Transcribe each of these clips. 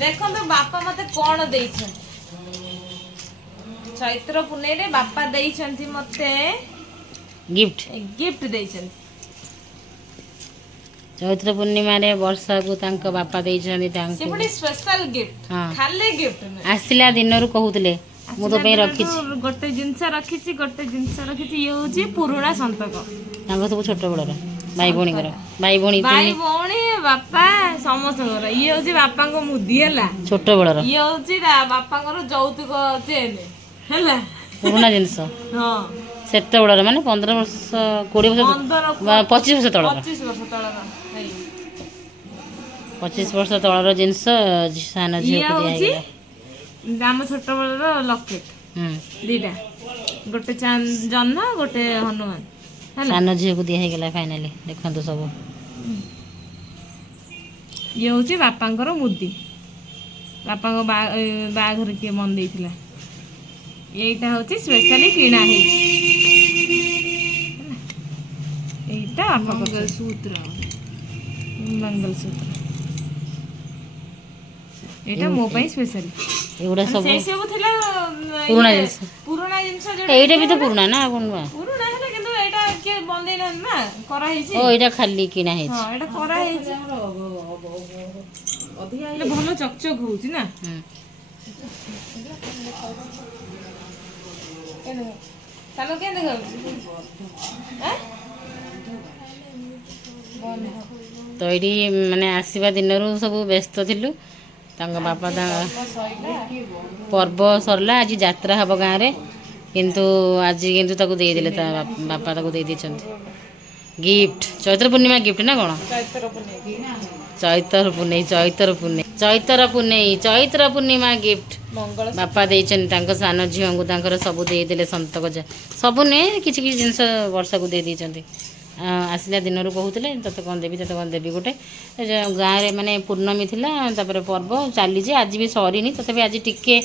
देखो तो बापा मते कौन देइछन चैत्र पुणे रे बापा देइछंती मते गिफ्ट गिफ्ट देइछन चैत्र पूर्णिमा रे वर्षा को तांको बापा देइछंती से तांको बड़ी स्पेशल गिफ्ट हाँ। खाली गिफ्ट में आसिला दिन रु कहूतले मु तो पे रखी गोटे जिंस रखिछि गोटे जिंस रखिछि ये होची पुराना संतक तांको सब छोट बड़र भाई भौणी कर भाई भौणी भाई भौणी बापा समस्त घर ये होची बापा को मुदी हला छोट बड़र ये होची बापा को जौतुक चेन हला पुराना जिनस हां सेते बड़र माने 15 वर्ष 20 वर्ष 25 वर्ष तळर 25 वर्ष तळर 25 वर्ष तळर जिनस साना झियो को दिया गेला दाम छोट बड़र लॉकेट दीटा गोटे चांद जन्न गोटे हनुमान साना झियो को दिया गेला फाइनली देखंतु सब ये होची बापांकर मुदी बापा को बाघर के मन देइथिला एटा होची स्पेशली किना है एटा बापा मंगलसूत्र एटा मो पई स्पेशल एगुडा सब से सब थिला पुराना जिंस एटा भी तो पुराना ना कोन पुराना है किंतु एटा के बंदे ना करा हिची ओ एटा खाली किना है हां एटा करा हिची अधिया एटा भलो चकचक होउची ना चलो क्या देखो तो ये माने आसीबा दिन रु सब व्यस्त थिलु तांगा बापा पर्व सरला आज यात्रा हब गाँव रे किंतु आज किंतु ताको दे देले ता बापा ताको दे दिछंती गिफ्ट चैत्र पूर्णिमा गिफ्ट ना कोन चैत्र पूर्णिमा गिफ्ट बापा देइछन तांको सानो झियो को तांकर सब दे देले संतक सब ने किछि किछि जिंस वर्षा को दे दिछंती आसिला दिन रु कहूतले तते कोन देबी गोटे गाँव रे माने पूर्णमी थिला तापर पर्व चली जे आज भी सरीनी तते भी आज टिके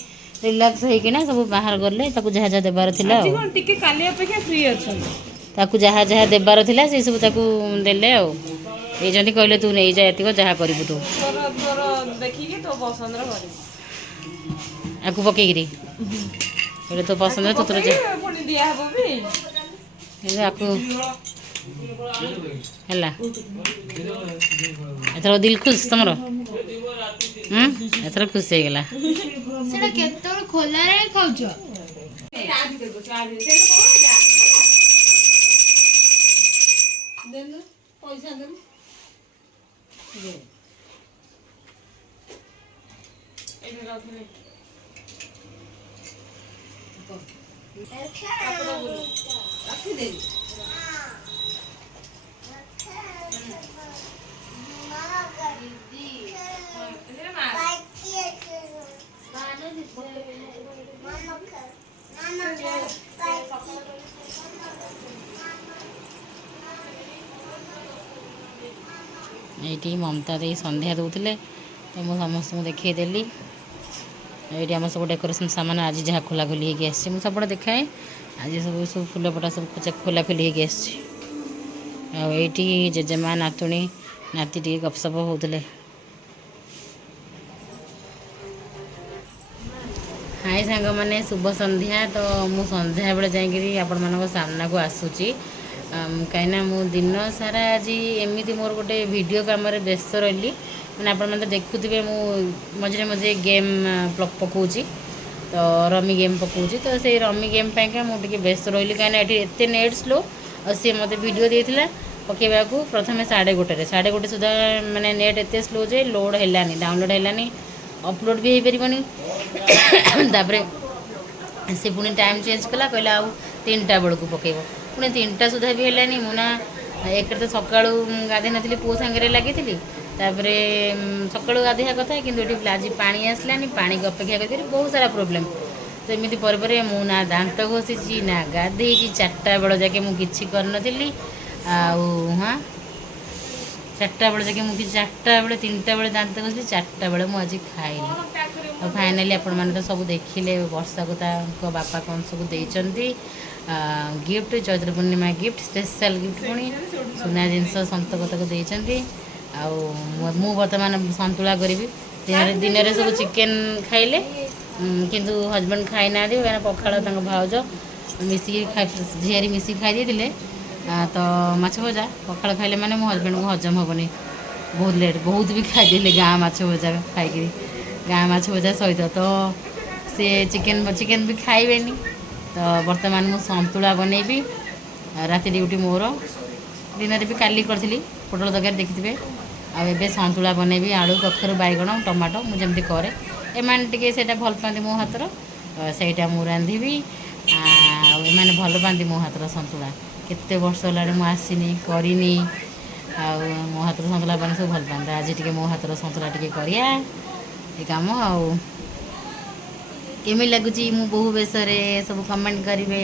रिलैक्स हे कि ना सब बाहर गले ताको जहा जहा देबार थिला आज कोन टिके काली अपेक्षा फ्री अछन ताको जहा जहा देबार थिला से सब ताको देले आ ए जंती कहले तू नै जा एतिको जहा करबू तू तोर देखि के तो पसंद रो करी आकु पकेगिरी कहले तो पसंद तो तोर जे पुनी दिया हबो भी हे आकु हला एथरो दिल खुश तमरो एथरो खुश हे गेला सेटा केतोर खोला रे खाउछो आज देखो आज से कोन जा देन पैसा देन दे एने रखले रखी दे ये ममता दे संध्या दौले तो मुझे समस्त देखदेली ये आम सब डेकोरेशन सामान आज जहाँ खोला खोली होगी आस सब देखाए आज सब सब फुलपटा सब खोला खोली होगी आईटी जेजेमा नातुणी नाती टे गपसप होते। हाय सांग मैंने शुभ संध्या तो मु संध्या बेले जाइए आपण मान सामना को आसूची कहीं मु दिन सारा आज एमती मोर गोटे वीडियो काम व्यस्त रही मैंने आपण मैंने देखुवे मु मझे मझे गेम पकाऊँची तो रमी गेम पकाऊँची तो से रमी गेम पाइका मुझे व्यस्त रही कहीं एत नेट स्लो और सी मत वीडियो देता पकेवा को प्रथम 1:30 सुधा मैंने नेट एत स्लो जे लोड है डाउनलोड है अपलोड भी हो पारनी से पुणी टाइम चेंज कला कहला आउ 3टा बेलू पकेब पुणी 3टा सुधा भी है मुना एक तो सका गाधे नी पुओ सांगे लगी तापर सका गाधोआ कथा कि आज पानी आसलानी पानी की अपेक्षा कर बहुत सारा प्रोब्लेम तो एमती पर ना दांत घोषी ना गाधे 4टा बेल जाके मुझे करनी हाँ 4टा बेल जाके मुझे 4टा बेले 3टा बेले दांत घोषी 4टा बेले मुझे खाइली तो फाइनाली आपण मैंने तो सब देखिले वर्षा को बापा कौन सब देती गिफ्ट चैत्र पूर्णिमा गिफ्ट स्पेशल गिफ्ट पुणी सुना जिनस संतक देती ଆଉ ମୁଁ ବର୍ତ୍ତମାନ ସନ୍ତୁଳା କରିବି। ଦିନରେ ସବୁ ଚିକେନ୍ ଖାଇଲେ କିନ୍ତୁ ହଜବେଣ୍ଡ ଖାଇନାହାନ୍ତି କାରଣ ପଖାଳ ତାଙ୍କ ଭାଉଜ ମିଶିକି ଝିଆରୀ ମିଶିକି ଖାଇ ଦେଇଥିଲେ। ତ ମାଛ ଭଜା ପଖାଳ ଖାଇଲେ ମାନେ ମୋ ହଜବେଣ୍ଡଙ୍କୁ ହଜମ ହେବନି, ବହୁତ ଲେଟ୍, ବହୁତ ବି ଖାଇଦେଲେ ଗାଁ ମାଛ ଭଜା ଖାଇକିରି, ଗାଁ ମାଛ ଭଜା ସହିତ ତ ସେ ଚିକେନ୍ ବି ଖାଇବେନି। ତ ବର୍ତ୍ତମାନ ମୁଁ ସନ୍ତୁଳା ବନେଇବି। ରାତି ଡ୍ୟୁଟି ମୋର, ଦିନରେ ବି କାଲି କରିଥିଲି ପୋଟଳ ତରକାରୀ ଦେଖିଥିବେ। ଆଉ ଏବେ ସନ୍ତୁଳା ବନେଇବି, ଆଳୁ କଖାରୁ ବାଇଗଣ ଟମାଟୋ ମୁଁ ଯେମିତି କରେ, ଏମାନେ ଟିକେ ସେଇଟା ଭଲ ପାଆନ୍ତି ମୋ ହାତର, ସେଇଟା ମୁଁ ରାନ୍ଧିବି। ଆଉ ଏମାନେ ଭଲ ପାଆନ୍ତି ମୋ ହାତର ସନ୍ତୁଳା। କେତେ ବର୍ଷ ହେଲାଣି ମୁଁ ଆସିନି କରିନି, ଆଉ ମୋ ହାତର ସନ୍ତୁଳା ବନେଇ ସବୁ ଭଲ ପାଆନ୍ତି। ଆଜି ଟିକେ ମୋ ହାତର ସନ୍ତୁଳା ଟିକେ କରିବା ଏ କାମ। ଆଉ କେମିତି ଲାଗୁଛି ମୁଁ ବୋହୂ ବେଶରେ ସବୁ କମେଣ୍ଟ କରିବେ।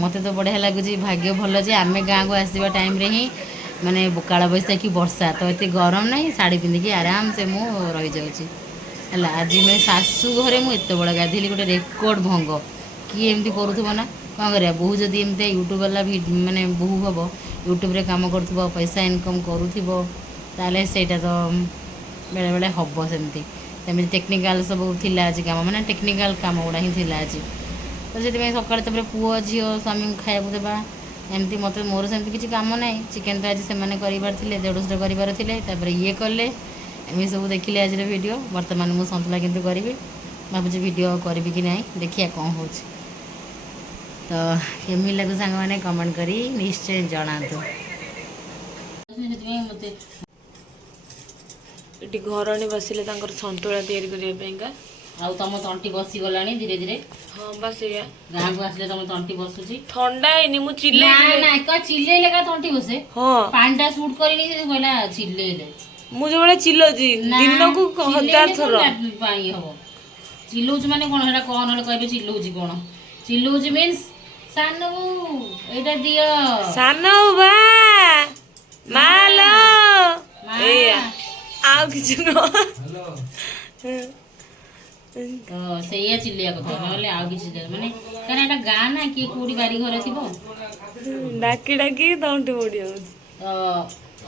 ମୋତେ ତ ବଢ଼ିଆ ଲାଗୁଛି। ଭାଗ୍ୟ ଭଲ ଯେ ଆମେ ଗାଁକୁ ଆସିବା ଟାଇମ୍ରେ ହିଁ ମାନେ କାଳବୈଶାଖୀ ବର୍ଷା, ତ ଏତେ ଗରମ ନାହିଁ, ଶାଢ଼ୀ ପିନ୍ଧିକି ଆରାମସେ ମୁଁ ରହିଯାଉଛି ହେଲା। ଆଜି ମାନେ ଶାଶୁ ଘରେ ମୁଁ ଏତେ ବଡ଼ ଗାଧେଇଲି, ଗୋଟେ ରେକର୍ଡ଼ ଭଙ୍ଗ। କିଏ ଏମିତି କରୁଥିବ ନା, କ'ଣ କରିବା? ବୋହୂ ଯଦି ଏମିତି ୟୁଟ୍ୟୁବ୍ ବାଲା ମାନେ ବୋହୂ ହେବ, ୟୁଟ୍ୟୁବ୍ରେ କାମ କରୁଥିବ, ପଇସା ଇନକମ୍ କରୁଥିବ, ତାହେଲେ ସେଇଟା ତ ବେଳେବେଳେ ହେବ ସେମିତି ଟେକ୍ନିକାଲ୍ ସବୁ ଥିଲା ଆଜି କାମ, ମାନେ ଟେକ୍ନିକାଲ୍ କାମ ଗୁଡ଼ା ହିଁ ଥିଲା ଆଜି। ତ ସେଥିପାଇଁ ସକାଳେ ତାପରେ ପୁଅ ଝିଅ ସ୍ୱାମୀଙ୍କୁ ଖାଇବାକୁ ଦେବା, ଏମିତି ମୋର ସେମିତି କିଛି କାମ ନାହିଁ। ଚିକେନ୍ ତ ଆଜି ସେମାନେ କରିବାର ଥିଲେ, ଦେଢ଼ଶୁର କରିବାର ଥିଲେ, ତାପରେ ଇଏ କଲେ, ଏମିତି ସବୁ ଦେଖିଲେ ଆଜିର ଭିଡ଼ିଓ। ବର୍ତ୍ତମାନ ମୁଁ ସନ୍ତୁଳା କିନ୍ତୁ କରିବି, ଭାବୁଛି ଭିଡ଼ିଓ କରିବି କି ନାହିଁ, ଦେଖିବା କ'ଣ ହେଉଛି। ତ କେମିତି ଲାଗୁ ସାଙ୍ଗମାନେ କମେଣ୍ଟ କରି ନିଶ୍ଚୟ ଜଣାନ୍ତୁ। ସେଥିପାଇଁ ମୋତେ ଏଠି ଘରଣୀ ବସିଲେ ତାଙ୍କର ସନ୍ତୁଳା ତିଆରି କରିବା ପାଇଁକା। ଆଉ ତମ ତଣ୍ଟି ବସିଗଲାଣି ଧୀରେ ଧୀରେ। ହଁ ବା ସେଇଆ, ଗାଁକୁ ଆସିଲେ ତମ ତଣ୍ଟି ବସୁଛି। ଥଣ୍ଡା ହେଇନି, ମୁଁ ନା ଚିଲେଇଲେ କା ତଣ୍ଟି ବସେ। ହଁ ପାଣିଟା ସୁଟ୍ କରିନି ସେ କହିଲା ଚିଲେଇଲେ। ମୁଁ ଯୋଉବେଳେ ଚିଲଉଛି ଦିନକୁ 1000 ଥର ପାଣି ହବ। ଚିଲଉଛି ମାନେ କ'ଣ ସେଟା କ'ଣ ନହେଲେ କହିବେ ଚିଲଉଛି କ'ଣ? ଚିଲଉଛି ମିନ୍ସ ସାନ ବୋଉ ଏଇଟା ଦିଅ, ସାନ ବା ମାଲୋ, ଏଇଆ ଆଉ କିଛି ନୁହଁ। ତ ସେଇଆ ଚିଲେଇବା କଥା, ନହେଲେ ଆଉ କିଛି ମାନେ କାରଣ ଏଟା ଗାଁ ନା, କିଏ କୋଉଠି ବାରି ଘରେ ଥିବ। ଡାକି ଡାକି ତଣ୍ଟି ପୋଡ଼ି ଯାଉଛି। ତ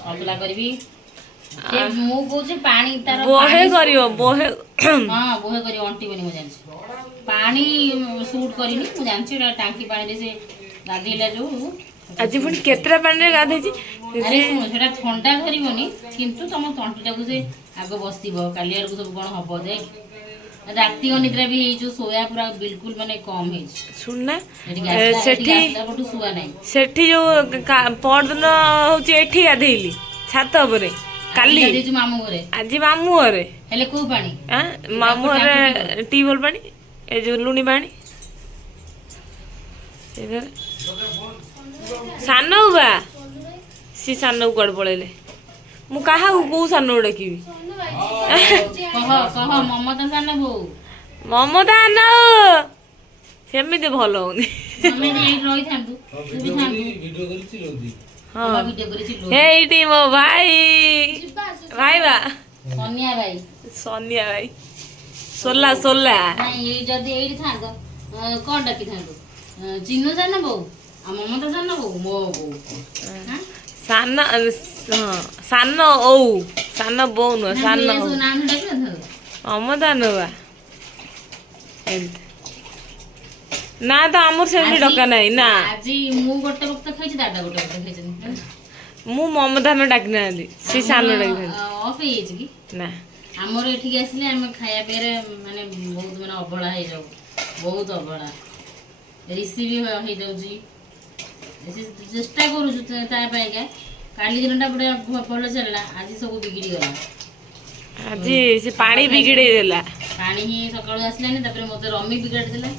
ସନ୍ତୁଳା କରିବି। ମୁଁ କହୁଛି ପାଣି ତାର ବହେ କରିବ, ବହେ ହଁ ବହେ କରିବ, ଅଣ୍ଟିବନି ମୁଁ ଜାଣିଛି। ପାଣି ସୁଟ୍ କରିନି ମୁଁ ଜାଣିଛି, ଏଟା ଟାଙ୍କି ପାଣିରେ ସେ ଗାଧେଇଲା ଯୋଉ। ଆଜି ପୁଣି କେତେଟା ପାଣିରେ ଗାଧେଇଛି। ଆରେ ଶୁଣ, ସେଟା ଥଣ୍ଡା ଧରିବନି କିନ୍ତୁ ତମ ତଣ୍ଟିଟାକୁ ସେ ଆଗ ବସିବ, କାଲି ଆଡ଼କୁ ସବୁ କ'ଣ ହବ। ଦେଖ ରାତି ଅନିଦ୍ରା ବି ହେଇଛୁ, ଶୋୟା ପୁରା ବିଲକୁଲ ମାନେ କମ୍ ହେଇଛି। ଶୁଣନା ସେଠି ସେଠି ଯୋଉ ପରଦିନ ହଉଛି ଏଠି ଗାଧେଇଲି ଛାତ ଉପରେ, କାଲି ମାମୁଁ ଘରେ, ଆଜି ମାମୁଁ ଘରେ। ହେଲେ କୋଉ ପାଣି? ମାମୁଁ ଘରେ ଟ୍ୟୁବଲ ପାଣି, ଏ ଯୋଉ ଲୁଣି ପାଣି। ସାନ ବା ସେ ସାନକୁ କୁଆଡେ ପଳେଇଲେ, ମୁଁ କାହାକୁ କୋଉ ସାନକୁ ଡାକିବି? ମମତା ସାନ ବୋଉ, ମମତା ନ ସେମିତି ଭଲ ହଉନି। ଏଇଠି ମୋ ଭାଇ ଭାଇ ବା ସନିଆ ଭାଇ, ସନିଆ ଭାଇ, ସୋଲା ସୋଲା। ଯଦି ଏଇଠି ଥାନ୍ତ କ'ଣ ଡାକିଥାନ୍ତୁ? ଚିନୁ ସାନ ବୋଉ ଆଉ ମମତା ସାନ ବୋଉ, ମୋ ବୋଉ ସାନ ସାନ ଓଉ, ସାନ ବୋଉ ନୁହଁ, ସାନ ମମତା ନୁହଁ। ନା ତ ଆମର ସେମିତି ଡକା ନାହିଁ ନା। ଆଜି ମୁଁ ଗୋଟେ ବକ୍ତ ଖାଇଛି, ଦାଦା ଗୋଟେ ବକ୍ତ ଖାଇଛନ୍ତି। ମୁଁ ମମତା ଆମେ ଡାକି ନାହାନ୍ତି, ସେ ସାନ ଡାକିଥାନ୍ତି। ଅଫ୍ ହେଇଯାଇଛି କି ନା? ଆମର ଏଠିକି ଆସିଲେ ଆମେ ଖାଇବା ପିଇବାରେ ମାନେ ବହୁତ ମାନେ ଅବହେଳା ହେଇଯାଉ, ବହୁତ ଅବହେଳା ରିସିଭ୍ ହେଇଯାଉଛି। ଚେଷ୍ଟା କରୁଛୁ ତା ପାଇଁକା। କାଲି ଦିନଟା ପୁରା ଭଲ ଚାଲିଲା, ଆଜି ସବୁ ବିଗିଡ଼ି ଗଲା। ଆଜି ସେ ପାଣି ବିଗିଡେଇ ଦେଲା। ପାଣି ହିଁ ସକାଳୁ ଆସିଲାନି, ତାପରେ ମୋତେ ରମି ବିଗାଡ଼ି ଦେଲା।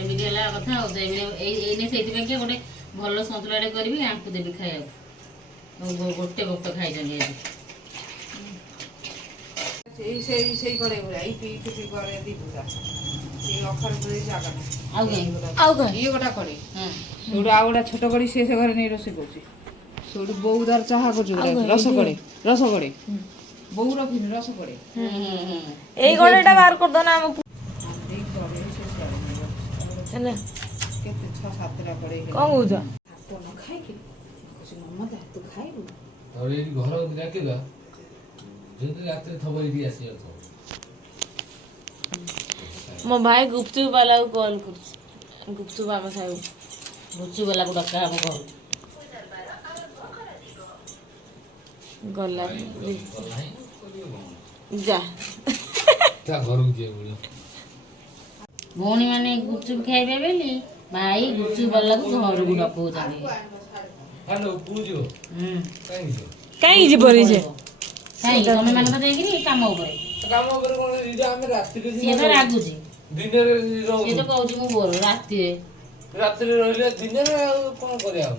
ଏମିତି ହେଲା କଥା। ଆଉ ଏଇନେ ସେଇଥିପାଇଁକା ଗୋଟେ ଭଲ ସନ୍ତୁଳାଟେ କରିବି, ଆଙ୍କୁ ଦେବି ଖାଇବାକୁ। ଗୋଟେ ବକ୍ତ ଖାଇଛନ୍ତି ଆଜି। ଆଉ ଗୋଟା ଛୋଟ କଡି ସେ ଘରେ ନେଇ ରୋଷେଇ କରୁଛି। ସେଠୁ ବୋଉ ତାର ଚାହା କରୁଛି, ରସ କଡେ ବୋଉ ରଖିନି, ରସ କଡେ। ଏଇ ଗଡେଟା ବାହାର କରିଦନା ଆମ କେତେ 6-7ଟା କଡେଇ। କଣ କହୁଛ? ଭାତ ନ ଖାଇକି ମମତା ତୁ ଖାଇବୁ ଆଉ ଏଇଠି ଘର ଡାକିବା ଯଦି ରାତିରେ ଥବ ଏଇଠି ଆସିବାର ଥବ ମୋ ଭାଇ ଗୁପଚୁପ ବାଲାକୁ କଲ୍ କରୁଛି ଗୁପଚୁପ ଆମେ ଖାଇବୁ ଗୁଚୁ ବାଲାକୁ ଡକା ହବ ଘରୁ। ଗଲା ନାହିଁ ଯା ତା ଘରକୁ ଯିଏ ମିଳିବ ଭଉଣୀ ମାନେ ଗୁପଚୁପ ଖାଇବେ ବୋଲି ଭାଇ ଗୁପଚୁପ ବାଲାକୁ ଘରକୁ ଡକଉଛନ୍ତି। ହ୍ୟାଲୋ ଉପରକୁ ଯିବ କାହିଁକି ଯିବ କାହିଁକି ଯିବନି ସେ କାହିଁକି ତମେ ମାନେ ତ ଯାଇକିରି କାମ ଉପରେ କାମ ଉପରେ କଣ ଆମେ ରାତିରେ ସିଏ ତ ରାଗୁଛି ଦିନରେ ସିଏ ତ ରହୁଛୁ କହୁଛି ମୁଁ ବୋର ରାତିରେ ରାତିରେ ରହିଲେ ଦିନରେ ଆଉ କଣ କରିବା ଆଉ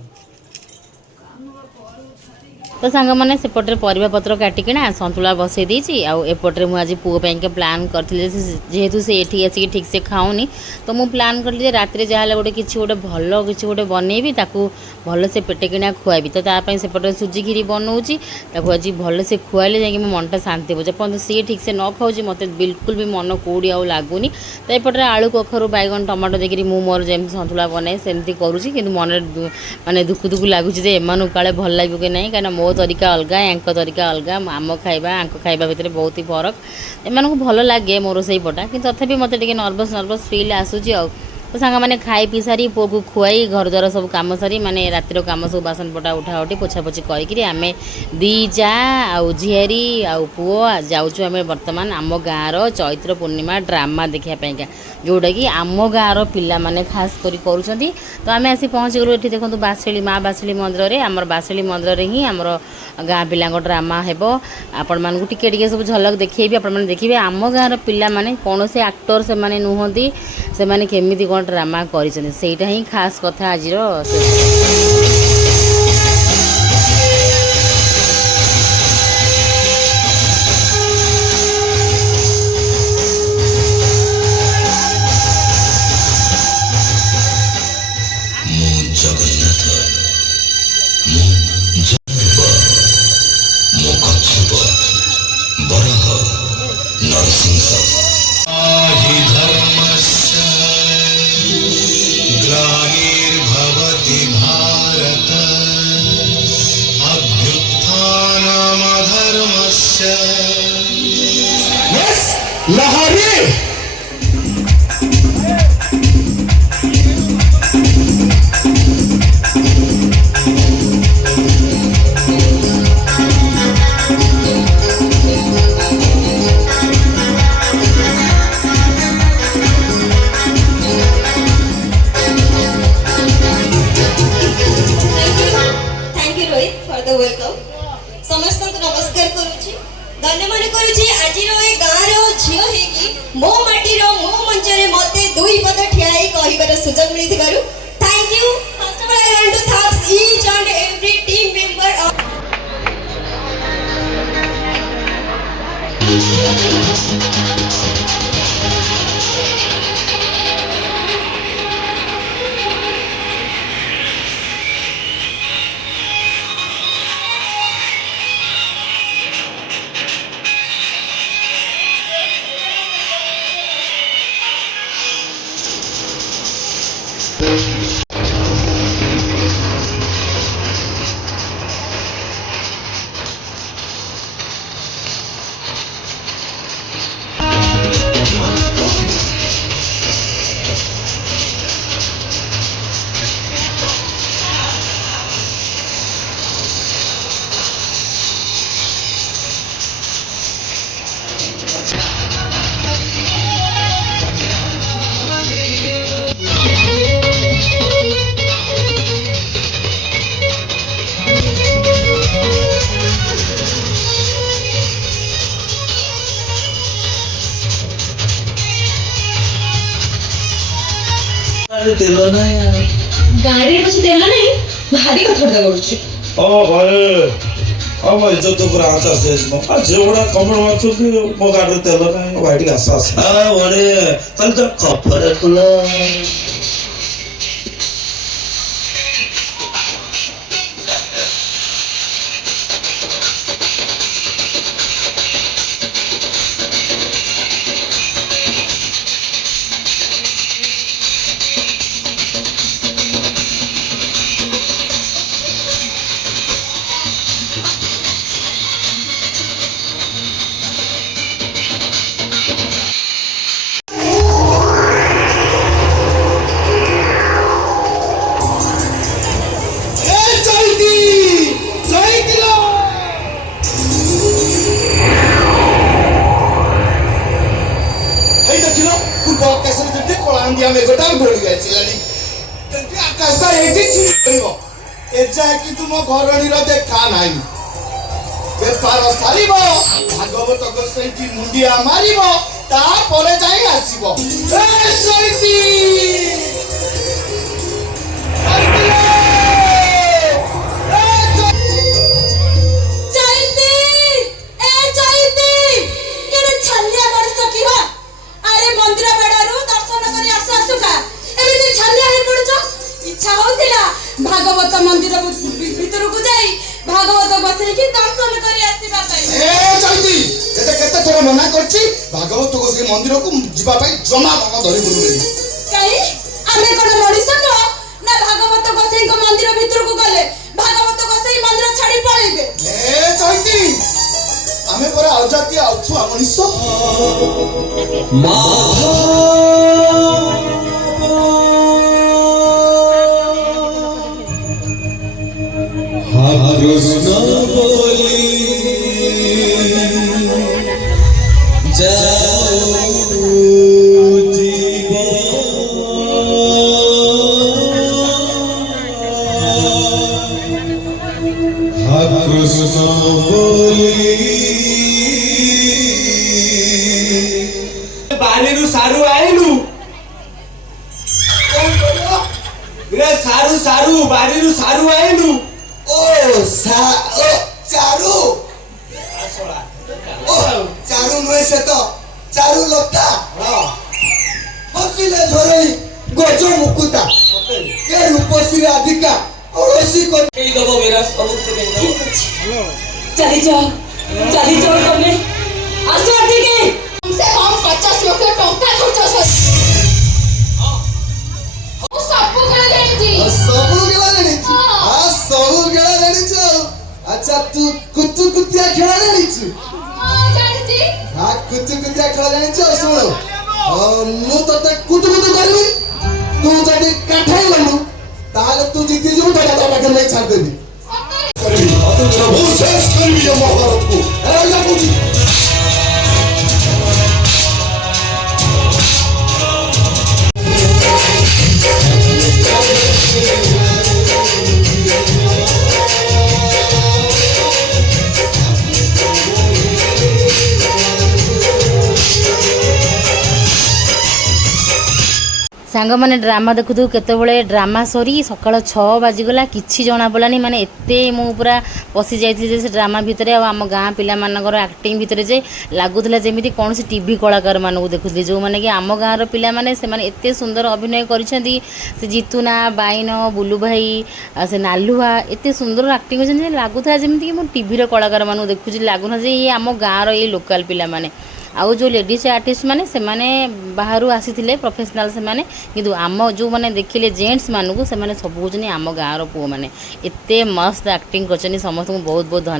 ତ ସାଙ୍ଗମାନେ ସେପଟରେ ପରିବା ପତ୍ର କାଟିକିନା ସନ୍ତୁଳା ବସେଇ ଦେଇଛି ଆଉ ଏପଟରେ ମୁଁ ଆଜି ପୁଅ ପାଇଁକା ପ୍ଲାନ୍ କରିଥିଲି ଯେହେତୁ ସେ ଏଠି ଆସିକି ଠିକ୍ସେ ଖାଉନି ତ ମୁଁ ପ୍ଲାନ୍ କରିଲି ଯେ ରାତିରେ ଯାହାହେଲେ ଗୋଟେ କିଛି ଗୋଟେ ଭଲ କିଛି ଗୋଟେ ବନେଇବି ତାକୁ ଭଲସେ ପେଟେକିଣା ଖୁଆଇବି ତ ତା ପାଇଁ ସେପଟରେ ସୁଜି କ୍ଷୀରି ବନଉଛି ତାକୁ ଆଜି ଭଲସେ ଖୁଆଇଲେ ଯାଇକି ମୋ ମନଟା ଶାନ୍ତି ହେବ ଯେପର୍ଯ୍ୟନ୍ତ ସିଏ ଠିକ୍ସେ ନ ଖାଉଛି ମୋତେ ବିଲକୁଲ ବି ମନ କେଉଁଠି ଆଉ ଲାଗୁନି ତ ଏପଟରେ ଆଳୁ କଖାରୁ ବାଇଗଣ ଟମାଟୋ ଦେଇକିରି ମୁଁ ମୋର ଯେମିତି ସନ୍ତୁଳା ବନାଏ ସେମିତି କରୁଛି କିନ୍ତୁ ମନରେ ମାନେ ଦୁଃଖ ଲାଗୁଛି ଯେ ଏମାନଙ୍କୁ କାଳେ ଭଲ ଲାଗିବ କି ନାହିଁ କାହିଁକିନା ମୋ ତରିକା ଅଲଗା ୟାଙ୍କ ତରିକା ଅଲଗା ଆମ ଖାଇବା ଆଙ୍କ ଖାଇବା ଭିତରେ ବହୁତ ହି ଫରକ ଏମାନଙ୍କୁ ଭଲ ଲାଗେ ମୋ ରୋଷେଇ ପଟା କିନ୍ତୁ ତଥାପି ମୋତେ ଟିକେ ନର୍ଭସ୍ ଫିଲ୍ ଆସୁଛି ଆଉ ତ ସାଙ୍ଗମାନେ ଖାଇ ପିଇ ସାରି ପୁଅକୁ ଖୁଆଇ ଘର ଦ୍ୱାର ସବୁ କାମ ସାରି ମାନେ ରାତିର କାମ ସବୁ ବାସନ ପଟା ଉଠାଉଠି ପୋଛାପୋଛି କରିକିରି ଆମେ ଦି ଯା ଆଉ ଝିଆରୀ ଆଉ ପୁଅ ଯାଉଛୁ ଆମେ ବର୍ତ୍ତମାନ ଆମ ଗାଁର ଚୈତ୍ର ପୂର୍ଣ୍ଣିମା ଡ୍ରାମା ଦେଖିବା ପାଇଁକା ଯେଉଁଟାକି ଆମ ଗାଁର ପିଲାମାନେ ଖାସ୍ କରି କରୁଛନ୍ତି ତ ଆମେ ଆସି ପହଞ୍ଚିଗଲୁ ଏଠି ଦେଖନ୍ତୁ ବାସେଳି ମା ବାସେଳି ମନ୍ଦିରରେ ଆମର ବାସେଳି ମନ୍ଦିରରେ ହିଁ ଆମର ଗାଁ ପିଲାଙ୍କ ଡ୍ରାମା ହେବ ଆପଣମାନଙ୍କୁ ଟିକେ ଟିକେ ସବୁ ଝଲକ ଦେଖେଇବି ଆପଣମାନେ ଦେଖିବେ ଆମ ଗାଁର ପିଲାମାନେ କୌଣସି ଆକ୍ଟର ସେମାନେ ନୁହନ୍ତି ସେମାନେ କେମିତି କ'ଣ ଡ୍ରାମା କରିଛନ୍ତି ସେଇଟା ହିଁ ଖାସ୍ କଥା ଆଜିର ग्लानिर्भवति भारत अभ्युत्थानमधर्मस्य लहरी ସମସ୍ତଙ୍କୁ ନମସ୍କାର କରୁଛି ଧନ୍ୟବାଦ କରୁଛି ଆଜିର ଏ ଗାଁର ଝିଅ ହେଇକି ମୋ ମାଟିର ମୋ ମଞ୍ଚରେ ମୋତେ ଦୁଇ ପଦ ଠିଆ ହେଇ କହିବାର ସୁଯୋଗ ମିଳିଥିବାରୁ thank you first of all I want to thanks each and every team member ତେଲ ନାହିଁ ଗାଡ଼ିରେ କିଛି ତେଲ ନାହିଁ ଭାରି କଥାବାର୍ତ୍ତା କରୁଛି ଭାଇ ଆମ ଇଜ୍ଜତ ଉପରେ ଆଞ୍ଚ ଆସିଯାଇଛି ଆଉ ଝିଅଗୁଡା କମେଣ୍ଟ ମାରୁଛନ୍ତି ମୋ ଗାଡ଼ିରେ ତେଲ ନାହିଁ ଭାଇ ଟିକେ ଆସ ବଡେ ଖାଲି ତ କଫରେ ଫୁଲ ଆମ ଘରଣୀର ଦେଖା ନାହିଁ। ବେପାର ସାରିବ, ଭାଗବତ ଗୋସାଇଁଠି ମୁଣ୍ଡିଆ ମାରିବ, ତାପରେ ଯାଇ ଆସିବ। ଏ ଚୈତି! ଭାଗବତ ମନ୍ଦିର ଭିତରକୁ ଯାଇ ଭାଗବତ ବସେଇକି ଦର୍ଶନ କରି ଆସିବା ପାଇଁ। ଏତେ କେତେ ଥର ମନା କରିଛି ଭାଗବତ ଗୋସାଇଁ ମନ୍ଦିରକୁ ଯିବା ପାଇଁ ଜମା ମନ ଧରିବୁନି। କାହିଁ ଆମେ କଣ ମଣିଷ ନୁହଁ ନା ଭାଗବତ ଗୋସାଇଁଙ୍କ ମନ୍ଦିର ଭିତରକୁ ଗଲେ ଭାଗବତ ଗୋସାଇଁ ମନ୍ଦିର ଛାଡି ପଳେଇବେ? ଆମେ ପରା ଅଜାତିଆ ଅଛୁଆ ମଣିଷ। কৃষ্ণ বলি যাও জীব কৃষ্ণ বলি বাড়িরু সারু আইলু সারু সারু বাড়িরু সারু আইলু চারু চারু নুহে সে তো চারু লতা হসিলে ধরেই গজ মুকুতা এ রূপসী রাধিকা অଳସୀ এই দেব মেরা সমস্ত ଚାଲିଛ ତମେ ଆସ ଏଠିକି। ସେ କମ 50 ଲକ୍ଷ ଟଙ୍କା ଖର୍ଚ୍ଚ ସବୁ ଖେଳ ଜାଣିଛି। ସବୁ ଖେଳ ଜାଣିଛୁ? ସବୁ ଖେଳ ଜାଣିଛୁ? ଆଚ୍ଛା ତୁ କୁଚୁକୁଚିଆ ଖେଳ ଜାଣିଛୁ? ଜାଣିଛି। କୁଚୁକୁଚିଆ ଖେଳ ଜାଣିଛୁ? ଶୁଣ ମୁଁ ତତେ କୁଚୁକୁଚୁ କରିବି, ତୁ ଯଦି କାଠେଇ ଗଲୁ ତାହେଲେ ତୁ ଜିତିଯିବୁ, ତୋଟା ତୋ ପାଖରେ ନେଇ ଛାଡ଼ିଦେବି। ମୁଁ ଶେଷ କରିବି ଏ ମହାଭାରତକୁ। ସାଙ୍ଗମାନେ ଡ୍ରାମା ଦେଖୁଥିବୁ, କେତେବେଳେ ଡ୍ରାମା ସରି ସକାଳ 6 ବାଜିଗଲା, କିଛି ଜଣାପଡ଼ିଲାନି। ମାନେ ଏତେ ମୁଁ ପୁରା ପଶି ଯାଇଥିଲି ଯେ ସେ ଡ୍ରାମା ଭିତରେ, ଆଉ ଆମ ଗାଁ ପିଲାମାନଙ୍କର ଆକ୍ଟିଂ ଭିତରେ ଯେ ଲାଗୁଥିଲା ଯେମିତି କୌଣସି ଟିଭି କଳାକାରମାନଙ୍କୁ ଦେଖୁଥିଲି, ଯେଉଁମାନେ କି ଆମ ଗାଁର ପିଲାମାନେ। ସେମାନେ ଏତେ ସୁନ୍ଦର ଅଭିନୟ କରିଛନ୍ତି। ସେ ଜିତୁନା, ବାଇନ, ବୁଲୁ ଭାଇ, ସେ ନାଲୁଆ ଏତେ ସୁନ୍ଦର ଆକ୍ଟିଂ କରିଛନ୍ତି ଯେ ଲାଗୁଥିଲା ଯେମିତିକି ମୁଁ ଟିଭିର କଳାକାରମାନଙ୍କୁ ଦେଖୁଛି, ଲାଗୁଥିଲା ଯେ ଇଏ ଆମ ଗାଁର ଏଇ ଲୋକାଲ୍ ପିଲାମାନେ। ଆଉ ଯେଉଁ ଲେଡ଼ିଜ୍ ଆର୍ଟିଷ୍ଟ ମାନେ ସେମାନେ ବାହାରୁ ଆସିଥିଲେ ପ୍ରଫେସନାଲ୍ ସେମାନେ, କିନ୍ତୁ ଆମ ଯେଉଁମାନେ ଦେଖିଲେ ଜେଣ୍ଟସ୍ ମାନଙ୍କୁ ସେମାନେ ସବୁ ହେଉଛନ୍ତି ଆମ ଗାଁର ପୁଅମାନେ। ଏତେ ମସ୍ତ ଆକ୍ଟିଂ କରିଛନ୍ତି, ସମସ୍ତଙ୍କୁ ବହୁତ ବହୁତ ଧନ୍ୟବାଦ।